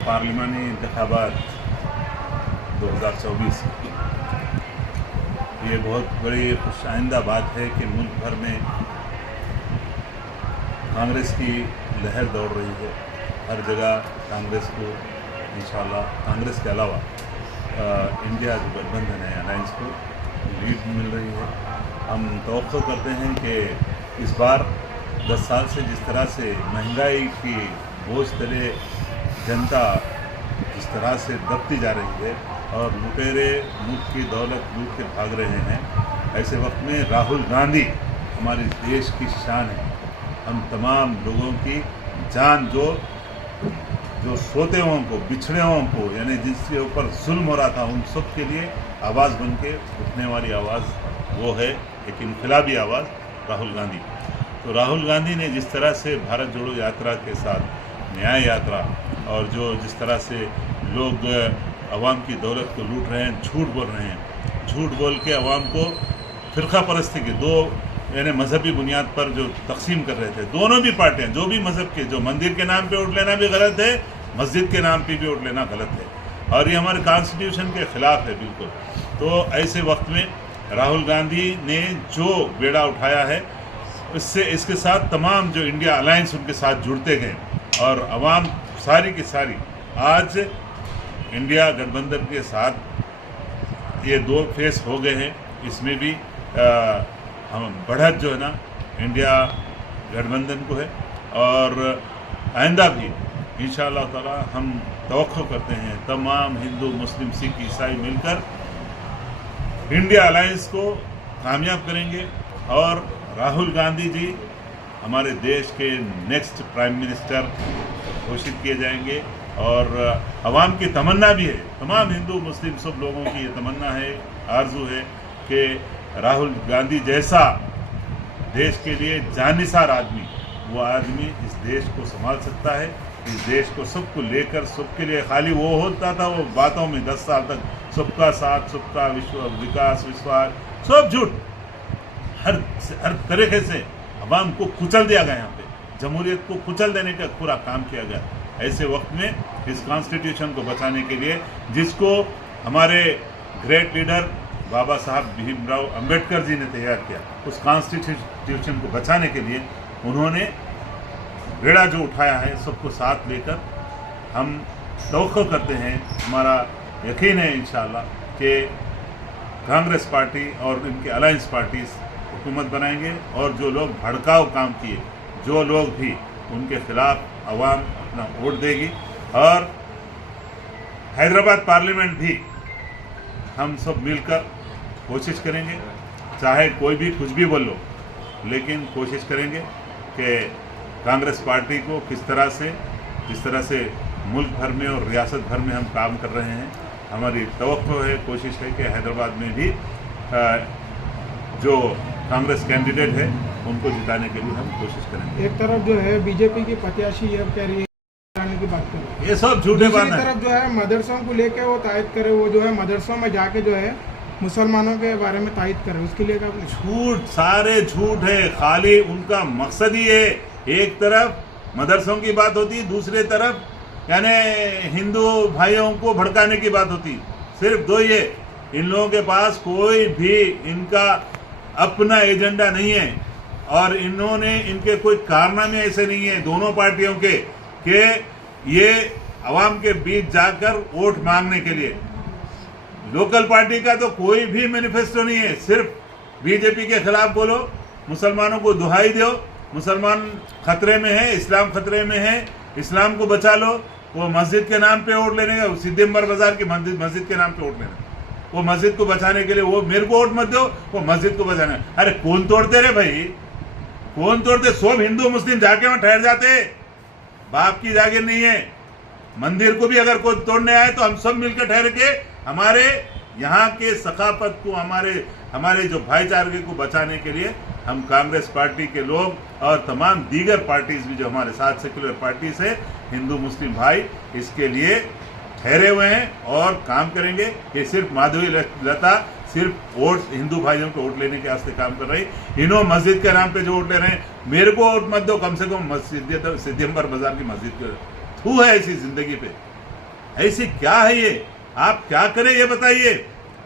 पार्लिमानी इंतखाबात 2024 ये बहुत बड़ी खुशाइंदा बात है कि मुल्क भर में कांग्रेस की लहर दौड़ रही है। हर जगह कांग्रेस को इंशाल्लाह कांग्रेस के अलावा इंडिया जो गठबंधन है अलायंस को लीड मिल रही है। हम तवक्को करते हैं कि इस बार 10 साल से जिस तरह से महंगाई की बोझ तले जनता जिस तरह से दबती जा रही है और लुटेरे मुल्क की दौलत लूट के भाग रहे हैं, ऐसे वक्त में राहुल गांधी हमारे देश की शान है। हम तमाम लोगों की जान जो सोते हुओं को, बिछड़े हुओं को, यानी जिसके ऊपर जुल्म हो रहा था, उन सब के लिए आवाज़ बन के उठने वाली आवाज़ वो है, एक इनकलाबी आवाज़ राहुल गांधी। तो राहुल गांधी ने जिस तरह से भारत जोड़ो यात्रा के साथ न्याय यात्रा और जिस तरह से लोग अवाम की दौलत को लूट रहे हैं, झूठ बोल रहे हैं, झूठ बोल के अवाम को फ़िरका परस्ती के दो यानी मजहबी बुनियाद पर जो तकसीम कर रहे थे, दोनों भी पार्टियां, जो भी मज़हब के, जो मंदिर के नाम पे वोट लेना भी गलत है, मस्जिद के नाम पे भी वोट लेना गलत है और ये हमारे कॉन्स्टिट्यूशन के ख़िलाफ़ है बिल्कुल। तो ऐसे वक्त में राहुल गांधी ने जो बेड़ा उठाया है, इसके साथ तमाम जो इंडिया अलायंस उनके साथ जुड़ते गए और अवाम सारी की सारी आज इंडिया गठबंधन के साथ ये दो फेस हो गए हैं। इसमें भी हम बढ़त जो है ना इंडिया गठबंधन को है और आइंदा भी इंशाअल्लाह ताला हम तवक्को करते हैं तमाम हिंदू, मुस्लिम, सिख, ईसाई मिलकर इंडिया अलायंस को कामयाब करेंगे और राहुल गांधी जी हमारे देश के नेक्स्ट प्राइम मिनिस्टर घोषित किए जाएंगे। और अवाम की तमन्ना भी है, तमाम हिंदू मुस्लिम सब लोगों की ये तमन्ना है, आरजू है कि राहुल गांधी जैसा देश के लिए जानिसार आदमी, वो आदमी इस देश को संभाल सकता है। इस देश को सबको लेकर सबके लिए खाली वो होता था, वो बातों में 10 साल तक सबका साथ, सबका विकास, विश्वास, सब झूठ, हर तरीके से अवाम को कुचल दिया गया। यहाँ पे जमहूरियत को कुचल देने का पूरा काम किया गया। ऐसे वक्त में इस कॉन्स्टिट्यूशन को बचाने के लिए, जिसको हमारे ग्रेट लीडर बाबा साहब भीमराव अंबेडकर जी ने तैयार किया, उस कॉन्स्टिट्यूशन को बचाने के लिए उन्होंने बेड़ा जो उठाया है, सबको साथ लेकर हम तवक्को करते हैं, हमारा यकीन है इंशाअल्लाह कि कांग्रेस पार्टी और इनके अलायंस पार्टीज हुकूमत बनाएंगे और जो लोग भड़काऊ काम किए, जो लोग भी उनके खिलाफ अवाम अपना वोट देगी। और हैदराबाद पार्लियामेंट भी हम सब मिलकर कोशिश करेंगे, चाहे कोई भी कुछ भी बोल लो, लेकिन कोशिश करेंगे कि कांग्रेस पार्टी को जिस तरह से मुल्क भर में और रियासत भर में हम काम कर रहे हैं, हमारी तवक्को है, कोशिश है कि हैदराबाद में भी जो कांग्रेस कैंडिडेट है उनको जिताने के लिए हम कोशिश करेंगे। एक तरफ जो है बीजेपी की प्रत्याशी ये कह रही है की बात कर रही है, ये सब झूठे बात है। दूसरी तरफ जो है मदरसों को लेकर वो तायद करे, वो जो है मदरसों में जाके जो है मुसलमानों के बारे में तायद करे, उसके लिए क्या? झूठ, सारे झूठ है, खाली उनका मकसद ही है। एक तरफ मदरसों की बात होती, दूसरी तरफ यानी हिंदू भाइयों को भड़काने की बात होती। सिर्फ दो ये, इन लोगों के पास कोई भी इनका अपना एजेंडा नहीं है और इनके कोई कारनामे ऐसे नहीं है दोनों पार्टियों के कि ये अवाम के बीच जाकर वोट मांगने के लिए। लोकल पार्टी का तो कोई भी मैनिफेस्टो नहीं है, सिर्फ बीजेपी के खिलाफ बोलो, मुसलमानों को दुहाई दो, मुसलमान खतरे में है, इस्लाम खतरे में है, इस्लाम को बचा लो। वो मस्जिद के नाम पे वोट लेने का, सिद्धिम्बर बाजार की मस्जिद के नाम पे वोट लेना, वो मस्जिद को बचाने के लिए, वो मेरे को वोट मत दो, वो मस्जिद को बचाना। अरे कौन तोड़ते रे भाई, कौन तोड़ते? सब हिंदू मुस्लिम जाके वहां ठहर जाते, बाप की जागीर नहीं है। मंदिर को भी अगर कोई तोड़ने आए तो हम सब मिलकर ठहर के हमारे यहाँ के सकाफत को, हमारे जो भाईचारे को बचाने के लिए हम कांग्रेस पार्टी के लोग और तमाम दीगर पार्टीज भी जो हमारे साथ सेक्युलर पार्टीज है, हिंदू मुस्लिम भाई, इसके लिए ठहरे हुए हैं और काम करेंगे। ये सिर्फ माधवी लता सिर्फ वोट हिंदू भाइयों को वोट लेने के वास्ते काम कर रही। इन्हों मस्जिद के नाम पे जो वोट ले रहे हैं, मेरे को वोट मत दो, कम से कम सिद्धिम्बर बाजार की मस्जिद थू है ऐसी जिंदगी पे। ऐसी क्या है ये? आप क्या करें ये बताइए।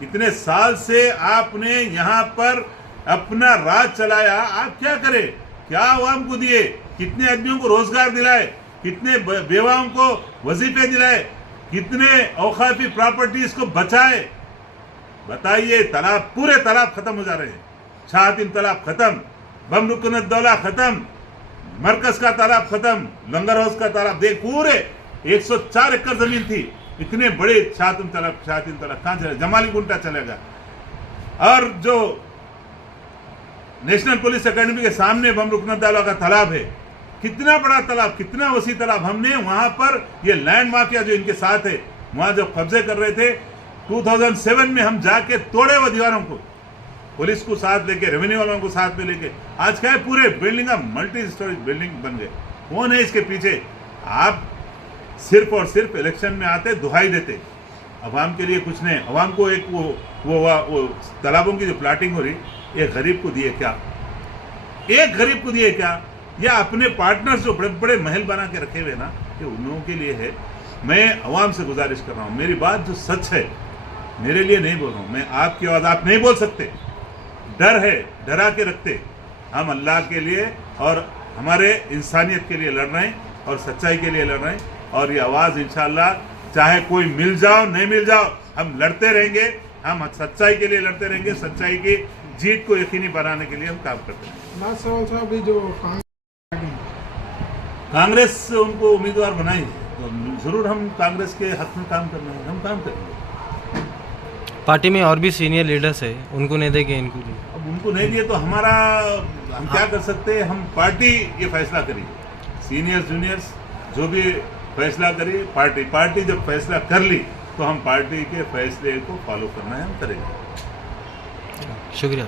इतने साल से आपने यहाँ पर अपना राज चलाया, आप क्या करें? क्या आवाम को दिए? कितने आदमियों को रोजगार दिलाए? कितने बेवाओं को वजीफे दिलाए? कितने औकाफी प्रॉपर्टीज को बचाए? बताइए। तालाब, पूरे तालाब खत्म हो जा रहे हैं। शाहतीन तालाब खत्म, बम रुकनतदौला खत्म, मरकज का तालाब खत्म, लंगर हाउस का तालाब, देख पूरे 104 एकड़ जमीन थी, इतने बड़े शाहतीन तालाब कहाँ चले? जमाली गुंटा चलेगा। और जो नेशनल पुलिस एकेडमी के सामने बम रुकनतदौला का तालाब है, कितना बड़ा तालाब, कितना वसी तालाब। हमने वहां पर ये लैंड माफिया जो इनके साथ है, वहां जो कब्जे कर रहे थे, 2007 में हम जाके तोड़े वो दीवारों को, पुलिस को साथ लेके, रेवेन्यू वालों को साथ में लेके। आज क्या है, पूरे बिल्डिंग मल्टी स्टोरेज बिल्डिंग बन गए। कौन है इसके पीछे? आप सिर्फ और सिर्फ इलेक्शन में आते, दुहाई देते, अवाम के लिए कुछ नहीं। अवाम को एक वो तालाबों की जो प्लाटिंग हो रही, एक गरीब को दिए क्या? एक गरीब को दिए क्या? या अपने पार्टनर्स जो बड़े बड़े महल बना के रखे हुए ना, ये उन लोगों के लिए है। मैं अवाम से गुजारिश कर रहा हूँ, मेरी बात जो सच है, मेरे लिए नहीं बोल रहा हूँ मैं, आपकी आवाज़ आप नहीं बोल सकते। डर है, डरा के रखते। हम अल्लाह के लिए और हमारे इंसानियत के लिए लड़ रहे हैं और सच्चाई के लिए लड़ रहे हैं। और ये आवाज़ इंशाअल्लाह, चाहे कोई मिल जाओ नहीं मिल जाओ, हम लड़ते रहेंगे। हम सच्चाई के लिए लड़ते रहेंगे। सच्चाई की जीत को यकीनी बनाने के लिए हम काम करते हैं। लास्ट सवाल साहब, अभी जो कांग्रेस उनको उम्मीदवार बनाई है, तो जरूर हम कांग्रेस के हक में काम करना है, हम काम करेंगे। पार्टी में और भी सीनियर लीडर्स है, उनको नहीं देंगे इनको लिए? अब उनको नहीं दिए तो हमारा, हम क्या कर सकते हैं? हम पार्टी ये फैसला करी, सीनियर्स जूनियर्स जो भी फैसला करी, पार्टी जब फैसला कर ली तो हम पार्टी के फैसले को फॉलो करना है, हम करेंगे। शुक्रिया।